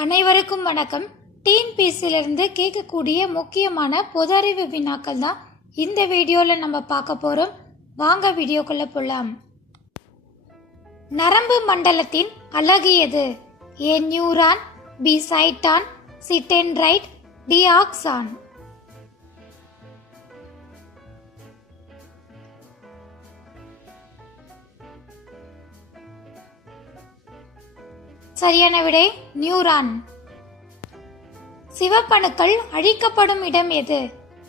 அனைவருக்கும் வணக்கம். டிஎன்பிஎஸ்சியிலிருந்து கேட்கக்கூடிய முக்கியமான பொது அறிவு வினாக்கள் தான் இந்த வீடியோவில் நம்ம பார்க்க போகிறோம். வாங்க வீடியோக்குள்ளே போகலாம். நரம்பு மண்டலத்தின் அலகு எது? A neuron, B cyton, C dendrite, D axon. சரியான விடை நியூரான். சிவப்பணுக்கள் அழிக்கப்படும் இடம் எது?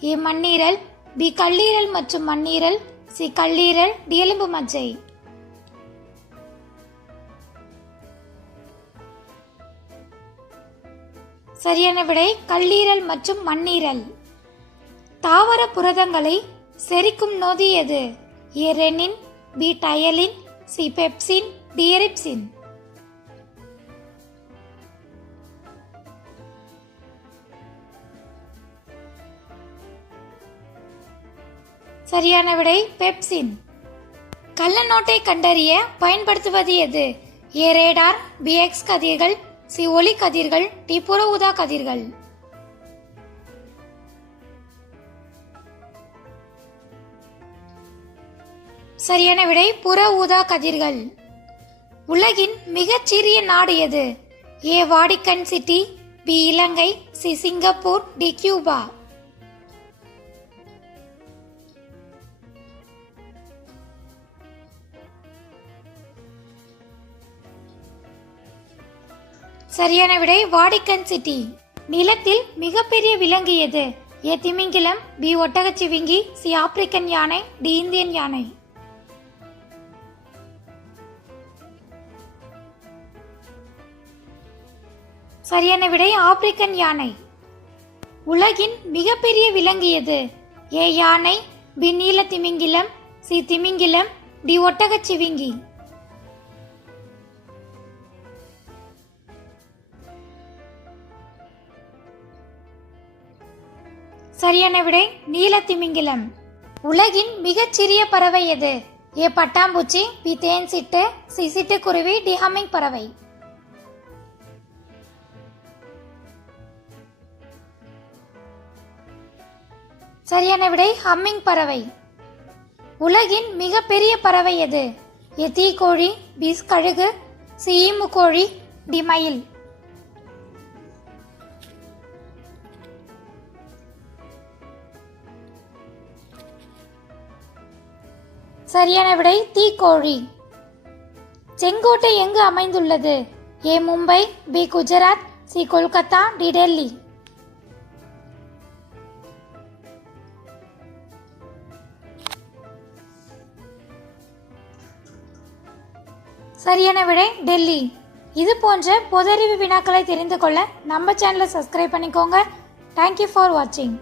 ஏ மண்ணீரல், பி கல்லீரல் மற்றும் மண்ணீரல், சி கல்லீரல், டி எலும்பு மஜ்ஜை. சரியான விடை கல்லீரல் மற்றும் மண்ணீரல். தாவர புரதங்களை செரிக்கும் நொதி எது? A rennin, B ptyalin, C pepsin, D trypsin. சரியான விடை பெப்சின். கள்ள நோட்டை கண்டறிய பயன்படுத்துவது எது? ஏ ரேடார், பி எக்ஸ் கதிர்கள், சி ஒளி கதிர்கள், டி புற ஊதா கதிர்கள். சரியான விடை புற ஊதா கதிர்கள். உலகின் மிகச்சிறிய நாடு எது? ஏ வாடிக்கன் சிட்டி, பி இலங்கை, சி சிங்கப்பூர், டி கியூபா. சரியான விடை வாடிக்கன் சிட்டி. நிலத்தில் மிகப்பெரிய விலங்கு எது? ஏ திமிங்கிலம், பி ஒட்டகச்சிவிங்கி, சி ஆப்பிரிக்கன் யானை, டி இந்தியன் யானை. சரியான விடை ஆப்பிரிக்கன் யானை. உலகின் மிகப்பெரிய விலங்கு எது? ஏ யானை, பி நீல திமிங்கிலம், சி திமிங்கிலம், டி ஒட்டகச்சிவிங்கி. சரியான விடை நீல திமிங்கிலம். உலகின் மிகச்சிறிய பறவை எது? ஏ பட்டாம்பூச்சி, பி தேன் சிட்டு, சி சிட்டுக்குருவி, டி ஹம்மிங் பறவை. சரியான விடை ஹம்மிங் பறவை. உலகின் மிகப்பெரிய பறவை எது? ஏ தீக்கோழி, பி கழுகு, சி ஈமுக்கோழி, டி மயில். சரியான விடை தீக்கோழி. செங்கோட்டை எங்கு அமைந்துள்ளது? A Mumbai, B Gujarat, C Kolkata, D Delhi. சரியான விடை டெல்லி. இது போன்ற பொதறிவு வினாக்களை தெரிந்து கொள்ள நம்ம சேனலை சப்ஸ்கிரைப் பண்ணிக்கோங்க. தேங்க்யூ ஃபார் வாட்சிங்.